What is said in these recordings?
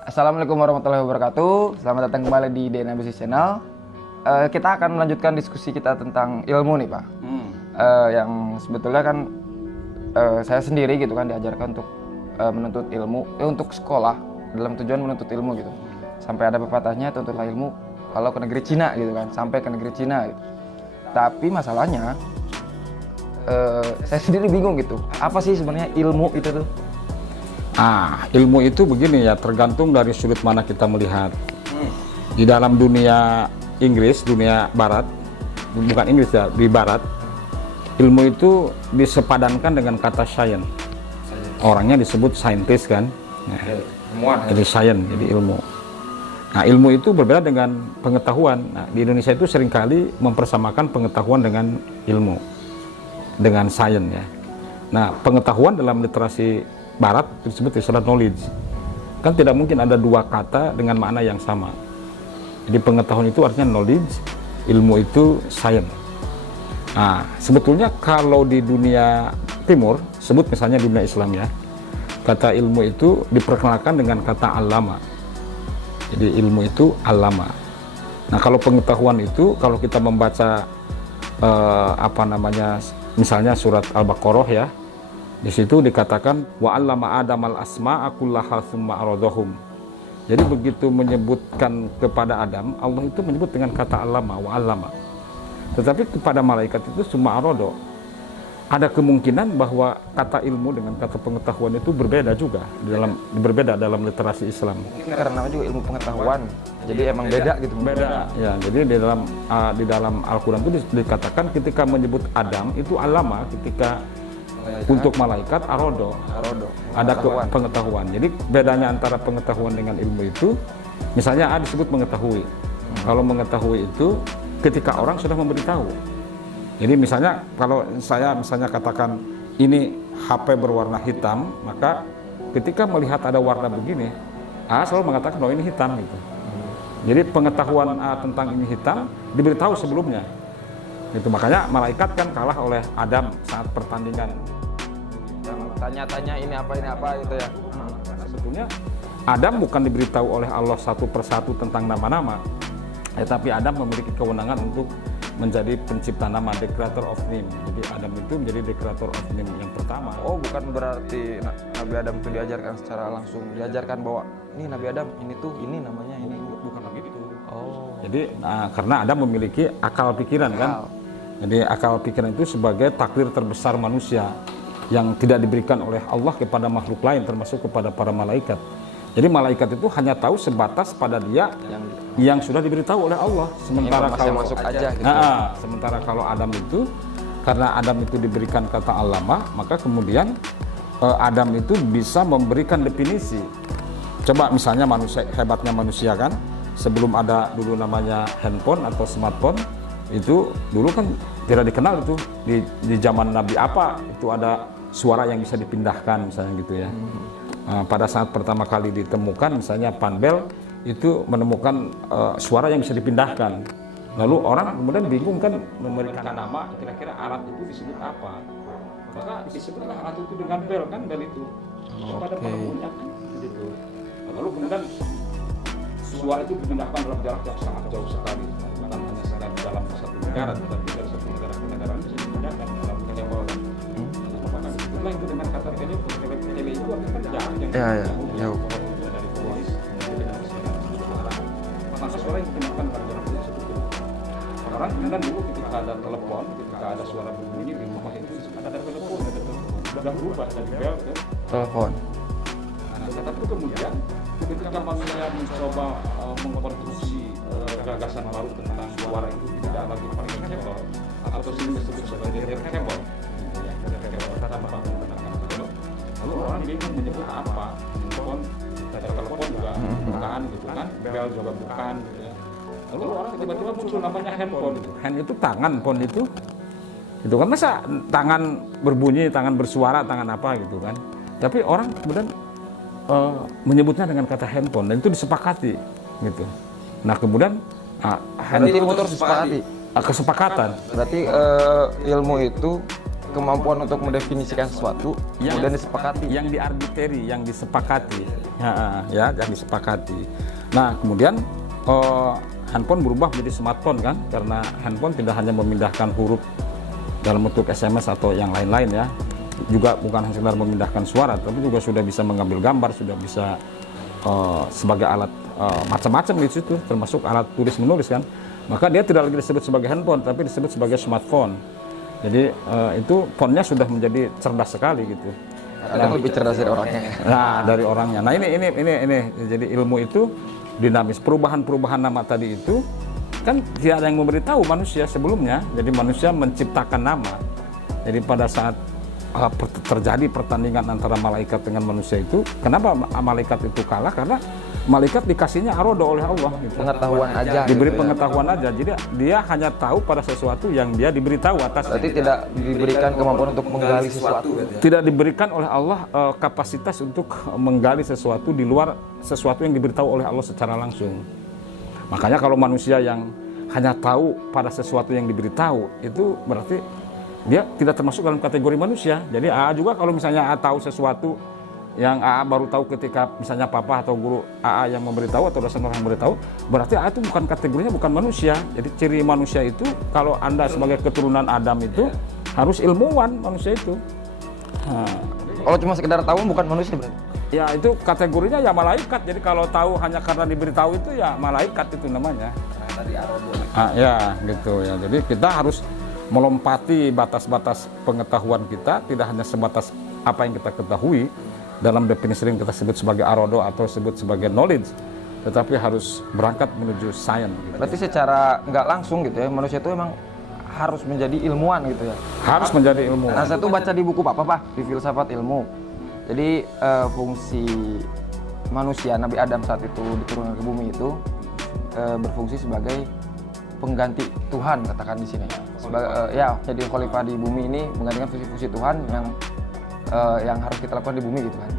Assalamualaikum warahmatullahi wabarakatuh. Selamat datang kembali di DNA Business Channel. Kita akan melanjutkan diskusi kita tentang ilmu nih, Pak. Yang sebetulnya kan saya sendiri gitu kan diajarkan untuk menuntut ilmu, untuk sekolah dalam tujuan menuntut ilmu gitu. Sampai ada pepatahnya, tuntutlah ilmu kalau ke negeri Cina gitu kan, sampai ke negeri Cina gitu. Tapi masalahnya saya sendiri bingung gitu. Apa sih sebenarnya ilmu itu tuh? Ilmu itu begini ya, tergantung dari sudut mana kita melihat. Di dalam dunia Inggris, dunia Barat, bukan Inggris ya, di Barat, ilmu itu disepadankan dengan kata science. Orangnya disebut scientist kan, jadi science, jadi ilmu. Nah, ilmu itu berbeda dengan pengetahuan. Nah, di Indonesia itu seringkali mempersamakan pengetahuan dengan ilmu, dengan science ya. Nah, pengetahuan dalam literasi Barat disebut istilah knowledge. Kan tidak mungkin ada dua kata dengan makna yang sama. Jadi pengetahuan itu artinya knowledge, ilmu itu science. Nah, sebetulnya kalau di dunia timur, sebut misalnya dunia Islam ya, kata ilmu itu diperkenalkan dengan kata alama. Jadi ilmu itu alama. Nah, kalau pengetahuan itu, kalau kita membaca misalnya surat Al-Baqarah ya, di situ dikatakan wa 'allama Adamal asma'a kullaha tsumma aradahum. Jadi begitu menyebutkan kepada Adam, Allah itu menyebut dengan kata alama wa 'allama. Tetapi kepada malaikat itu tsumma arado. Ada kemungkinan bahwa kata ilmu dengan kata pengetahuan itu berbeda juga berbeda dalam literasi Islam. Mungkin karena juga ilmu pengetahuan. Jadi emang beda gitu. Beda. Ya, jadi di dalam Al-Qur'an itu dikatakan ketika menyebut Adam itu alama, ketika untuk malaikat arodo ada pengetahuan. Jadi bedanya antara pengetahuan dengan ilmu itu, misalnya A disebut mengetahui. Kalau mengetahui itu ketika orang sudah memberitahu. Jadi misalnya kalau saya katakan ini HP berwarna hitam, maka ketika melihat ada warna begini, A selalu mengatakan bahwa ini hitam gitu. Jadi pengetahuan A tentang ini hitam diberitahu sebelumnya. Itu makanya malaikat kan kalah oleh Adam saat pertandingan. Yang tanya-tanya ini apa gitu ya. Nah, sebetulnya Adam bukan diberitahu oleh Allah satu persatu tentang nama-nama, tapi Adam memiliki kewenangan untuk menjadi pencipta nama, the creator of name. Jadi Adam itu menjadi the creator of name yang pertama. Oh, bukan berarti Nabi Adam itu diajarkan secara langsung, diajarkan bahwa ini Nabi Adam, ini tuh ini namanya ini. Bukan begitu. Oh. Jadi karena Adam memiliki akal pikiran kan. Jadi akal pikiran itu sebagai takdir terbesar manusia yang tidak diberikan oleh Allah kepada makhluk lain, termasuk kepada para malaikat. Jadi malaikat itu hanya tahu sebatas pada dia yang sudah diberitahu oleh Allah. Sementara kalau masuk aja gitu. Sementara kalau Adam itu, karena Adam itu diberikan kata alama, maka kemudian Adam itu bisa memberikan definisi. Coba misalnya hebatnya manusia kan, sebelum ada dulu namanya handphone atau smartphone, itu dulu kan tidak dikenal itu di zaman Nabi apa itu ada suara yang bisa dipindahkan misalnya gitu ya. Pada saat pertama kali ditemukan misalnya Panbel itu menemukan suara yang bisa dipindahkan, lalu orang kemudian bingung kan memberikan nama kira-kira alat itu disebut apa, maka disebutlah alat itu dengan bel kan, bel itu pada penemunya gitu. Lalu kemudian suara itu dipindahkan dalam jarak yang sangat jauh sekali, bukan hanya sekedar dalam satu negara, tetapi dari satu negara ke negara bisa dipindahkan dalam telepon. Apakah itulah itu dengan kata telepon, tele itu kan jarak yang jauh. Dari voice, maka suara yang dipindahkan pada jarak yang sebetulnya. Orang kemudian dulu ketika ada telepon, ketika ada suara berbunyi di rumah itu ada telepon, sudah berubah dari bel ke Telepon. Nah, tetapi kemudian ketika manusia mencoba mengkonstruksi gagasan baru tentang suara itu tidak lagi pakai kabel atau sini disebut sebagai kabel, tanpa menggunakan kabel. Lalu orang bingung menyebut apa, telepon juga bukan gitu kan, bel juga bukan gitu ya. Lalu orang tiba-tiba muncul namanya handphone gitu. Hand itu tangan, phone itu kan masa tangan berbunyi, tangan bersuara, tangan apa gitu kan. Tapi orang kemudian menyebutnya dengan kata handphone dan itu disepakati gitu. Nah kemudian handphone itu sepakati. Kesepakatan. Berarti ilmu itu kemampuan untuk mendefinisikan sesuatu kemudian disepakati. Yang diarbiteri, yang disepakati, ya, yang disepakati. Nah, kemudian handphone berubah menjadi smartphone kan, karena handphone tidak hanya memindahkan huruf dalam bentuk SMS atau yang lain-lain ya, juga bukan hanya sekedar memindahkan suara, tapi juga sudah bisa mengambil gambar, sudah bisa sebagai alat macam-macam di situ, termasuk alat tulis menulis kan. Maka dia tidak lagi disebut sebagai handphone, tapi disebut sebagai smartphone. Jadi itu phone-nya sudah menjadi cerdas sekali gitu. Kadang lebih cerdas dari orangnya. Nah, dari orangnya. Nah, ini. Jadi ilmu itu dinamis. Perubahan-perubahan nama tadi itu kan tidak ada yang memberitahu manusia sebelumnya. Jadi manusia menciptakan nama. Jadi pada saat terjadi pertandingan antara malaikat dengan manusia itu, kenapa malaikat itu kalah? Karena malaikat dikasihnya arodo oleh Allah gitu. Pengetahuan aja. Diberi gitu pengetahuan aja. Jadi dia hanya tahu pada sesuatu yang dia diberitahu atas. Berarti tidak diberikan kemampuan untuk menggali sesuatu. Tidak diberikan oleh Allah kapasitas untuk menggali sesuatu di luar sesuatu yang diberitahu oleh Allah secara langsung. Makanya kalau manusia yang hanya tahu pada sesuatu yang diberitahu, itu berarti dia tidak termasuk dalam kategori manusia. Jadi AA juga kalau misalnya AA tahu sesuatu yang AA baru tahu ketika misalnya papa atau guru AA yang memberitahu atau dosen orang yang memberitahu, berarti AA itu bukan kategorinya, bukan manusia. Jadi ciri manusia itu, kalau Anda sebagai keturunan Adam itu harus ilmuwan manusia itu. Kalau cuma sekedar tahu bukan manusia berarti? Ya itu kategorinya ya malaikat. Jadi kalau tahu hanya karena diberitahu itu ya malaikat itu namanya. Ya gitu ya. Jadi kita harus melompati batas-batas pengetahuan kita, tidak hanya sebatas apa yang kita ketahui dalam definisi yang kita sebut sebagai arodo atau sebut sebagai knowledge, tetapi harus berangkat menuju sains. Gitu. Berarti secara nggak langsung gitu ya, manusia itu emang harus menjadi ilmuwan gitu ya? Harus menjadi ilmuwan. Nah, saya tuh baca di buku Papa, Pak, di Filsafat Ilmu. Jadi fungsi manusia, Nabi Adam saat itu diturunkan ke bumi itu berfungsi sebagai pengganti Tuhan, katakan di sini. Ya, jadi khalifah di bumi ini menggantikan fungsi-fungsi Tuhan yang harus kita lakukan di bumi gitu kan.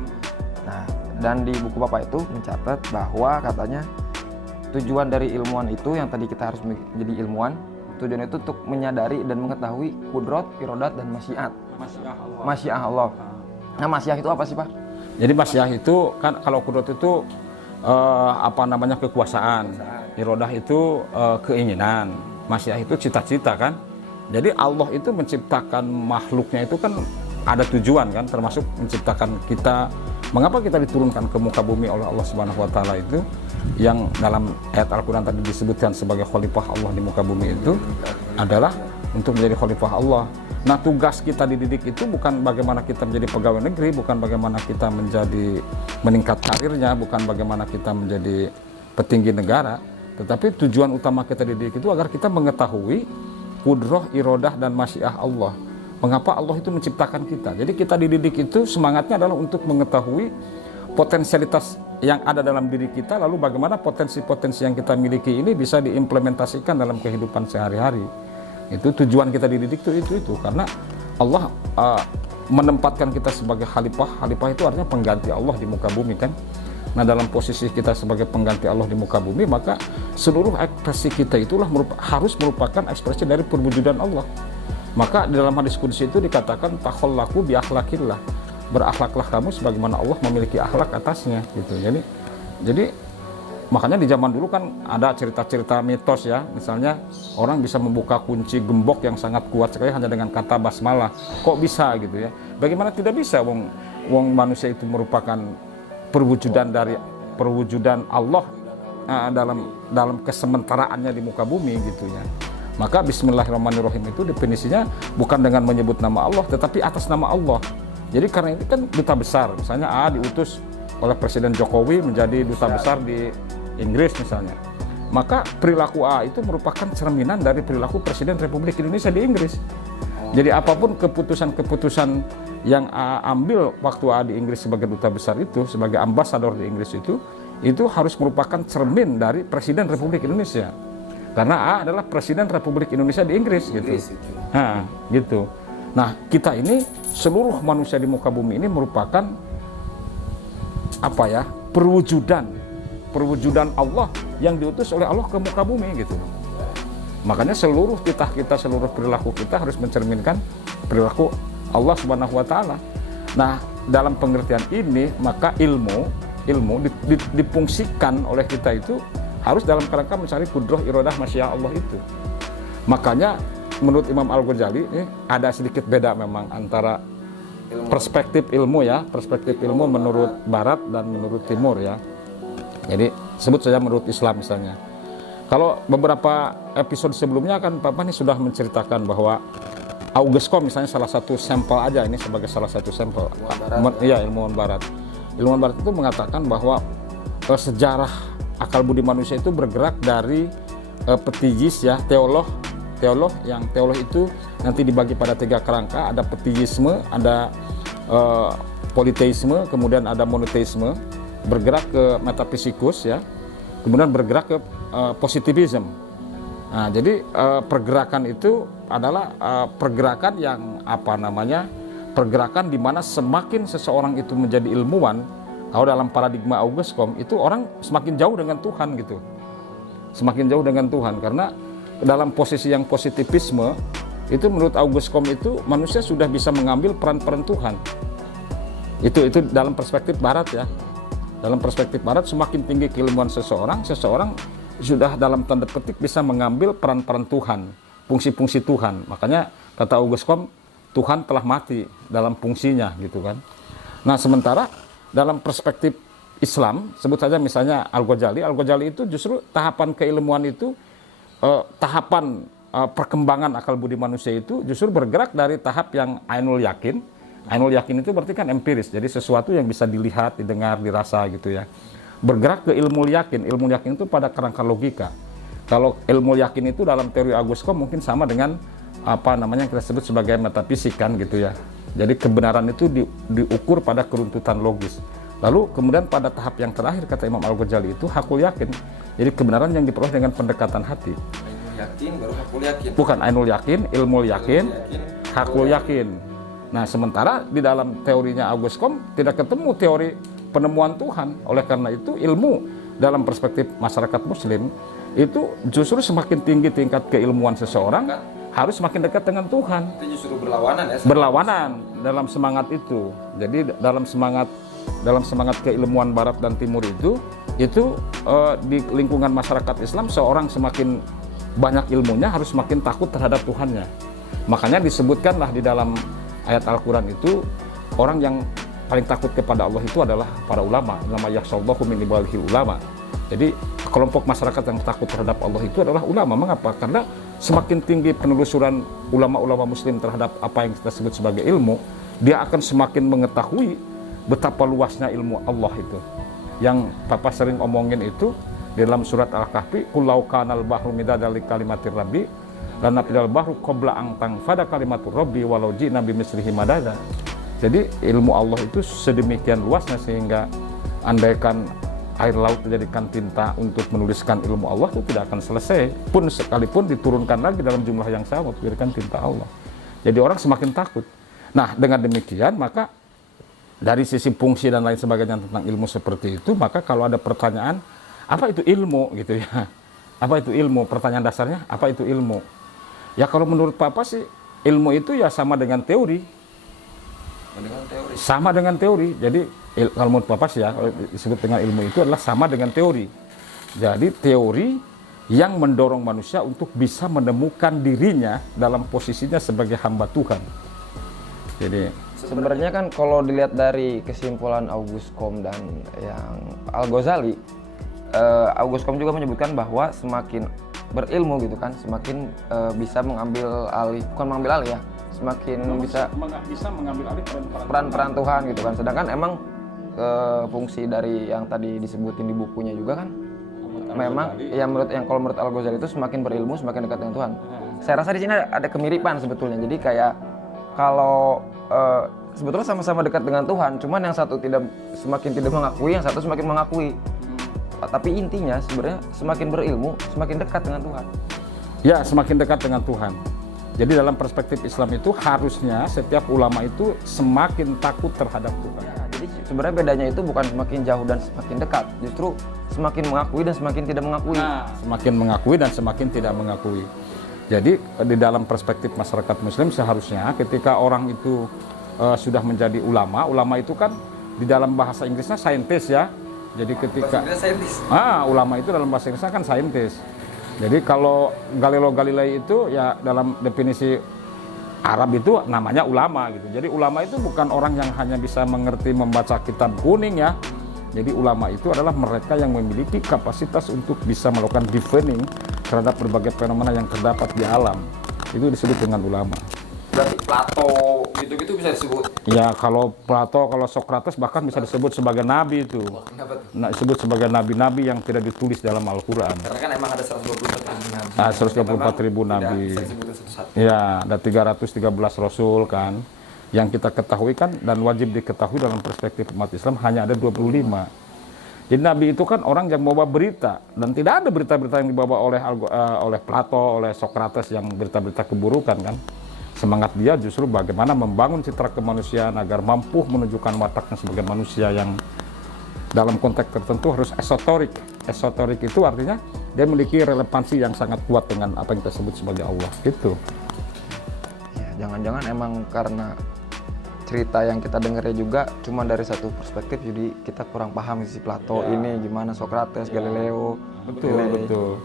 Nah, dan di buku Bapak itu mencatat bahwa katanya tujuan dari ilmuwan itu yang tadi kita harus menjadi ilmuwan, tujuan itu untuk menyadari dan mengetahui kudrat, irodat, dan masyiat. Masyiah Allah. Nah, masyiah itu apa sih, Pak? Jadi masyiah itu kan kalau kudrat itu kekuasaan. Irodah itu keinginan. Masyiah itu cita-cita kan. Jadi Allah itu menciptakan makhluknya itu kan ada tujuan kan, termasuk menciptakan kita. Mengapa kita diturunkan ke muka bumi oleh Allah Subhanahu wa taala itu, yang dalam ayat Al-Qur'an tadi disebutkan sebagai khalifah Allah di muka bumi itu adalah untuk menjadi khalifah Allah. Nah, tugas kita dididik itu bukan bagaimana kita menjadi pegawai negeri, bukan bagaimana kita menjadi meningkat karirnya, bukan bagaimana kita menjadi petinggi negara, tetapi tujuan utama kita dididik itu agar kita mengetahui kudroh, irodah, dan masyiah Allah. Mengapa Allah itu menciptakan kita. Jadi kita dididik itu semangatnya adalah untuk mengetahui potensialitas yang ada dalam diri kita, lalu bagaimana potensi-potensi yang kita miliki ini bisa diimplementasikan dalam kehidupan sehari-hari. Itu tujuan kita dididik itu karena Allah menempatkan kita sebagai khalifah. Khalifah itu artinya pengganti Allah di muka bumi kan. Nah, dalam posisi kita sebagai pengganti Allah di muka bumi, maka seluruh ekspresi kita itulah harus merupakan ekspresi dari perwujudan Allah. Maka di dalam hadis qudsi itu dikatakan takhallaku bi akhlaqillah. Berakhlaklah kamu sebagaimana Allah memiliki akhlak atasnya gitu. Jadi makanya di zaman dulu kan ada cerita-cerita mitos ya. Misalnya orang bisa membuka kunci gembok yang sangat kuat sekali hanya dengan kata basmalah. Kok bisa gitu ya? Bagaimana tidak bisa? Wong manusia itu merupakan perwujudan Allah dalam kesementaraannya di muka bumi gitu ya. Maka Bismillahirrahmanirrahim itu definisinya bukan dengan menyebut nama Allah, tetapi atas nama Allah. Jadi karena ini kan duta besar, misalnya diutus oleh Presiden Jokowi menjadi duta besar di Inggris misalnya. Maka perilaku itu merupakan cerminan dari perilaku Presiden Republik Indonesia di Inggris. Jadi apapun keputusan-keputusan yang ambil waktu di Inggris sebagai duta besar itu, sebagai ambasador di Inggris itu harus merupakan cermin dari Presiden Republik Indonesia. Karena adalah Presiden Republik Indonesia di Inggris gitu. Nah, gitu. Nah, kita ini seluruh manusia di muka bumi ini merupakan perwujudan Allah yang diutus oleh Allah ke muka bumi gitu. Makanya seluruh titah kita, seluruh perilaku kita harus mencerminkan perilaku Allah Subhanahu wa taala. Nah, dalam pengertian ini maka ilmu difungsikan oleh kita itu harus dalam kerangka mencari kudrah iradah masyiah Allah itu. Makanya menurut Imam Al-Ghazali ini ada sedikit beda memang antara perspektif ilmu ya, perspektif ilmu menurut barat dan menurut timur ya. Jadi sebut saja menurut Islam misalnya. Kalau beberapa episode sebelumnya kan Bapak ini sudah menceritakan bahwa Auguste Comte misalnya salah satu sampel aja, ini sebagai salah satu sampel. Iya, ilmuwan barat. Ilmuwan barat itu mengatakan bahwa sejarah akal budi manusia itu bergerak dari petigis ya, teolog yang teolog itu nanti dibagi pada 3 kerangka, ada petisisme, ada politeisme, kemudian ada monoteisme, bergerak ke metafisikus ya, kemudian bergerak ke positivism. Nah, jadi pergerakan itu adalah pergerakan yang pergerakan di mana semakin seseorang itu menjadi ilmuwan, kalau dalam paradigma Auguste Comte itu orang semakin jauh dengan Tuhan gitu. Semakin jauh dengan Tuhan karena dalam posisi yang positivisme itu menurut Auguste Comte itu manusia sudah bisa mengambil peran-peran Tuhan. Itu dalam perspektif barat ya. Dalam perspektif barat semakin tinggi keilmuan seseorang sudah dalam tanda petik bisa mengambil peran-peran Tuhan, fungsi-fungsi Tuhan. Makanya kata Auguste Comte, Tuhan telah mati dalam fungsinya gitu kan. Nah, sementara dalam perspektif Islam, sebut saja misalnya Al-Ghazali itu justru tahapan keilmuan itu tahapan perkembangan akal budi manusia itu justru bergerak dari tahap yang ainul yakin. Ainul yakin itu berarti kan empiris, jadi sesuatu yang bisa dilihat, didengar, dirasa gitu ya. Bergerak ke ilmu yakin itu pada kerangka logika. Kalau ilmu yakin itu dalam teori Auguste Comte mungkin sama dengan yang kita sebut sebagai metafisik kan gitu ya. Jadi kebenaran itu diukur pada keruntutan logis. Lalu kemudian pada tahap yang terakhir kata Imam Al-Ghazali itu hakul yakin. Jadi kebenaran yang diperoleh dengan pendekatan hati. Ainul yakin baru hakul yakin. Bukan ainul yakin, ilmu yakin, hakul yakin. Nah, sementara di dalam teorinya Auguste Comte tidak ketemu teori penemuan Tuhan. Oleh karena itu ilmu dalam perspektif masyarakat muslim itu justru semakin tinggi tingkat keilmuan seseorang harus semakin dekat dengan Tuhan. Itu justru berlawanan ya. Berlawanan dalam semangat itu. Jadi dalam semangat keilmuan barat dan timur itu di lingkungan masyarakat Islam seorang semakin banyak ilmunya harus semakin takut terhadap Tuhannya. Makanya disebutkanlah di dalam ayat Al-Quran itu orang yang paling takut kepada Allah itu adalah para ulama. Nama yakhshallahu min ibadihi ulama. Jadi kelompok masyarakat yang takut terhadap Allah itu adalah ulama. Mengapa? Karena semakin tinggi penelusuran ulama-ulama muslim terhadap apa yang kita sebut sebagai ilmu, dia akan semakin mengetahui betapa luasnya ilmu Allah itu. Yang Papa sering omongin itu di dalam surat Al-Kahfi, qul law kanal bahru midada li kalimatir rabbi lanafidal bahru qabla an tanfada kalimatur rabbi walau ji'na bimislihi madada. Jadi ilmu Allah itu sedemikian luasnya sehingga andaikan air laut dijadikan tinta untuk menuliskan ilmu Allah itu tidak akan selesai. Pun sekalipun diturunkan lagi dalam jumlah yang sama untuk dijadikan tinta Allah. Jadi orang semakin takut. Nah, dengan demikian maka dari sisi fungsi dan lain sebagainya tentang ilmu seperti itu, maka kalau ada pertanyaan, apa itu ilmu gitu ya? Apa itu ilmu? Pertanyaan dasarnya, apa itu ilmu? Ya kalau menurut Papa sih, ilmu itu ya sama dengan teori. Sama dengan teori. Jadi kalau menurut Papa sih ya, disebut dengan ilmu itu adalah sama dengan teori. Jadi teori yang mendorong manusia untuk bisa menemukan dirinya dalam posisinya sebagai hamba Tuhan. Jadi sebenarnya kan kalau dilihat dari kesimpulan Auguste Comte dan yang Al-Ghazali, Auguste Comte juga menyebutkan bahwa semakin berilmu gitu kan, semakin bisa mengambil alih, bukan mengambil alih ya, semakin bisa mengambil alih peran-peran Tuhan gitu kan. Sedangkan emang fungsi dari yang tadi disebutin di bukunya juga kan, memang ya kalau menurut Al-Ghazali itu semakin berilmu semakin dekat dengan Tuhan. Saya rasa di sini ada kemiripan sebetulnya. Jadi kayak kalau sebetulnya sama-sama dekat dengan Tuhan, cuman yang satu semakin tidak mengakui, yang satu semakin mengakui. Tapi intinya sebenarnya semakin berilmu, semakin dekat dengan Tuhan. Ya, semakin dekat dengan Tuhan. Jadi dalam perspektif Islam itu harusnya setiap ulama itu semakin takut terhadap Tuhan. Ya, jadi sebenarnya bedanya itu bukan semakin jauh dan semakin dekat, justru semakin mengakui dan semakin tidak mengakui. Nah, semakin mengakui dan semakin tidak mengakui. Jadi di dalam perspektif masyarakat Muslim seharusnya ketika orang itu sudah menjadi ulama, ulama itu kan di dalam bahasa Inggrisnya scientist ya. Jadi ketika ulama itu dalam bahasa Inggrisnya kan scientist. Jadi kalau Galileo Galilei itu ya dalam definisi Arab itu namanya ulama gitu. Jadi ulama itu bukan orang yang hanya bisa mengerti membaca kitab kuning ya. Jadi ulama itu adalah mereka yang memiliki kapasitas untuk bisa melakukan defining terhadap berbagai fenomena yang terdapat di alam. Itu disebut dengan ulama. Berarti Plato gitu-gitu bisa disebut? Ya kalau Plato, kalau Socrates bahkan bisa disebut sebagai nabi itu. Nah, disebut sebagai nabi-nabi yang tidak ditulis dalam Al-Quran. Karena kan emang ada 124.000 nabi. 124.000 nabi. Ya, ada 313 rasul kan. Yang kita ketahui kan dan wajib diketahui dalam perspektif umat Islam hanya ada 25. Jadi Nabi itu kan orang yang membawa berita dan tidak ada berita-berita yang dibawa oleh Plato, oleh Socrates yang berita-berita keburukan kan. Semangat dia justru bagaimana membangun citra kemanusiaan agar mampu menunjukkan wataknya sebagai manusia yang dalam konteks tertentu harus esoterik. Esoterik itu artinya dia memiliki relevansi yang sangat kuat dengan apa yang kita sebut sebagai Allah gitu. Ya, jangan-jangan emang karena cerita yang kita dengarnya juga cuma dari satu perspektif, jadi kita kurang paham si Plato ini gimana, Socrates, Galileo. Betul.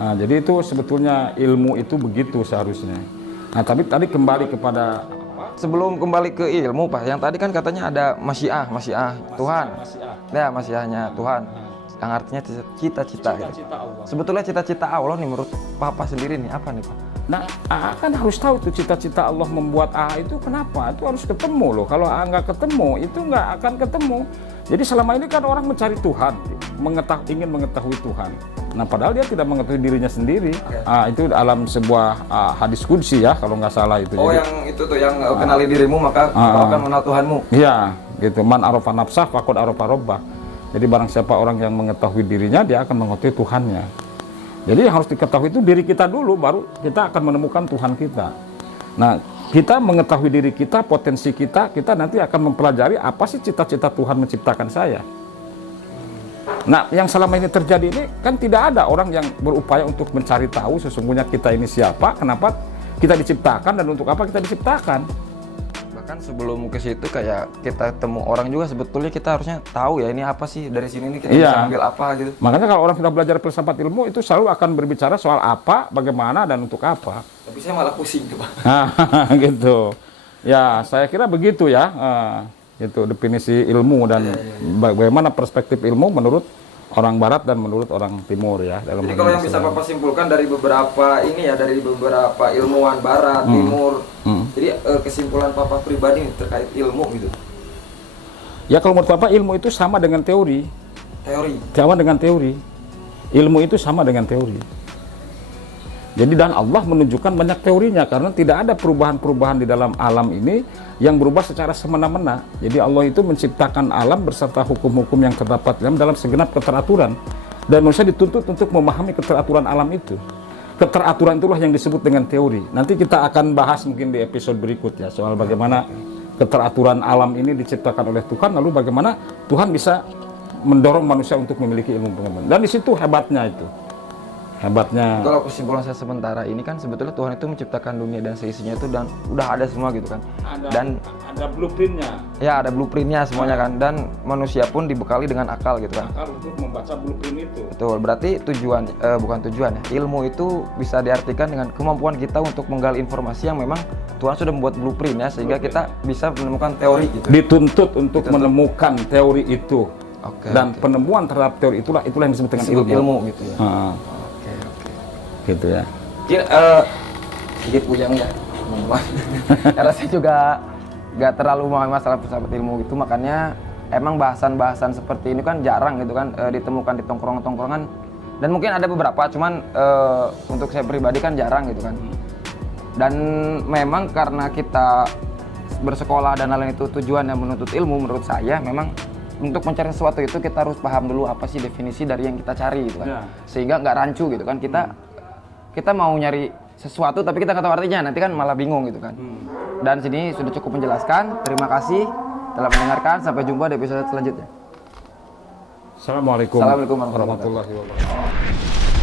Nah, jadi itu sebetulnya ilmu itu begitu seharusnya. Nah, tapi tadi kembali kepada sebelum kembali ke ilmu Pak, yang tadi kan katanya ada masyiah Tuhan. Ya, masyiahnya Tuhan. Yang artinya cita-cita gitu. Sebetulnya cita-cita Allah nih menurut Papa sendiri nih apa nih Pak? Nah, AA kan harus tahu tuh cita-cita Allah membuat AA itu kenapa? Itu harus ketemu loh. Kalau AA nggak ketemu, itu nggak akan ketemu. Jadi selama ini kan orang mencari Tuhan, ingin mengetahui Tuhan. Nah, padahal dia tidak mengetahui dirinya sendiri. Itu dalam sebuah hadis qudsi ya, kalau nggak salah itu. Oh, jadi, yang itu tuh yang kenali dirimu maka kau akan mengenal Tuhanmu. Iya, gitu. Man arafa nafsah faqad arafa rabbah. Jadi barang siapa orang yang mengetahui dirinya, dia akan mengetahui Tuhannya. Jadi yang harus diketahui itu diri kita dulu, baru kita akan menemukan Tuhan kita. Nah, kita mengetahui diri kita, potensi kita, kita nanti akan mempelajari apa sih cita-cita Tuhan menciptakan saya. Nah, yang selama ini terjadi ini kan tidak ada orang yang berupaya untuk mencari tahu sesungguhnya kita ini siapa, kenapa kita diciptakan dan untuk apa kita diciptakan. Bahkan sebelum ke situ kayak kita temu orang juga sebetulnya kita harusnya tahu ya ini apa sih dari sini nih kita bisa ambil apa gitu. Makanya kalau orang sudah belajar filsafat ilmu itu selalu akan berbicara soal apa, bagaimana dan untuk apa. Tapi saya malah pusing tuh Pak. Gitu. Ya saya kira begitu ya. Itu definisi ilmu dan bagaimana perspektif ilmu menurut orang Barat dan menurut orang Timur ya. Jadi kalau yang bisa Bapak simpulkan dari beberapa ini ya, dari beberapa ilmuwan Barat, Timur. Jadi kesimpulan Papa pribadi terkait ilmu gitu. Ya kalau menurut Papa ilmu itu sama dengan teori. Sama dengan teori. Ilmu itu sama dengan teori. Jadi dan Allah menunjukkan banyak teorinya karena tidak ada perubahan-perubahan di dalam alam ini yang berubah secara semena-mena. Jadi Allah itu menciptakan alam beserta hukum-hukum yang terdapat dalam segenap keteraturan. Dan manusia dituntut untuk memahami keteraturan alam itu. Keteraturan itulah yang disebut dengan teori. Nanti kita akan bahas mungkin di episode berikut ya soal bagaimana keteraturan alam ini diciptakan oleh Tuhan, lalu bagaimana Tuhan bisa mendorong manusia untuk memiliki ilmu pengetahuan. Dan di situ hebatnya itu. Hebatnya. Kalau kesimpulan saya sementara ini kan sebetulnya Tuhan itu menciptakan dunia dan seisinya itu dan udah ada semua gitu kan. Ada blueprintnya. Ya ada blueprintnya semuanya kan, dan manusia pun dibekali dengan akal gitu kan. Akal untuk membaca blueprint itu. Betul. Berarti bukan tujuan ya. Ilmu itu bisa diartikan dengan kemampuan kita untuk menggali informasi yang memang Tuhan sudah membuat blueprint ya, sehingga kita bisa menemukan teori gitu. Dituntut untuk menemukan teori itu. Dan penemuan terhadap teori itulah yang disebut dengan ilmu gitu ya. Gitu ya. Sedikit puyang ya. Karena saya juga nggak terlalu memahami masalah filsafat ilmu itu, makanya emang bahasan-bahasan seperti ini kan jarang gitu kan ditemukan di tongkrongan-tongkrongan, dan mungkin ada beberapa, cuman untuk saya pribadi kan jarang gitu kan. Dan memang karena kita bersekolah dan lain itu tujuannya menuntut ilmu, menurut saya memang untuk mencari sesuatu itu kita harus paham dulu apa sih definisi dari yang kita cari gitu kan. Sehingga nggak rancu gitu kan, kita mau nyari sesuatu tapi kita nggak tahu artinya, nanti kan malah bingung gitu kan. Dan sini sudah cukup menjelaskan. Terima kasih telah mendengarkan. Sampai jumpa di episode selanjutnya. Assalamualaikum warahmatullahi wabarakatuh.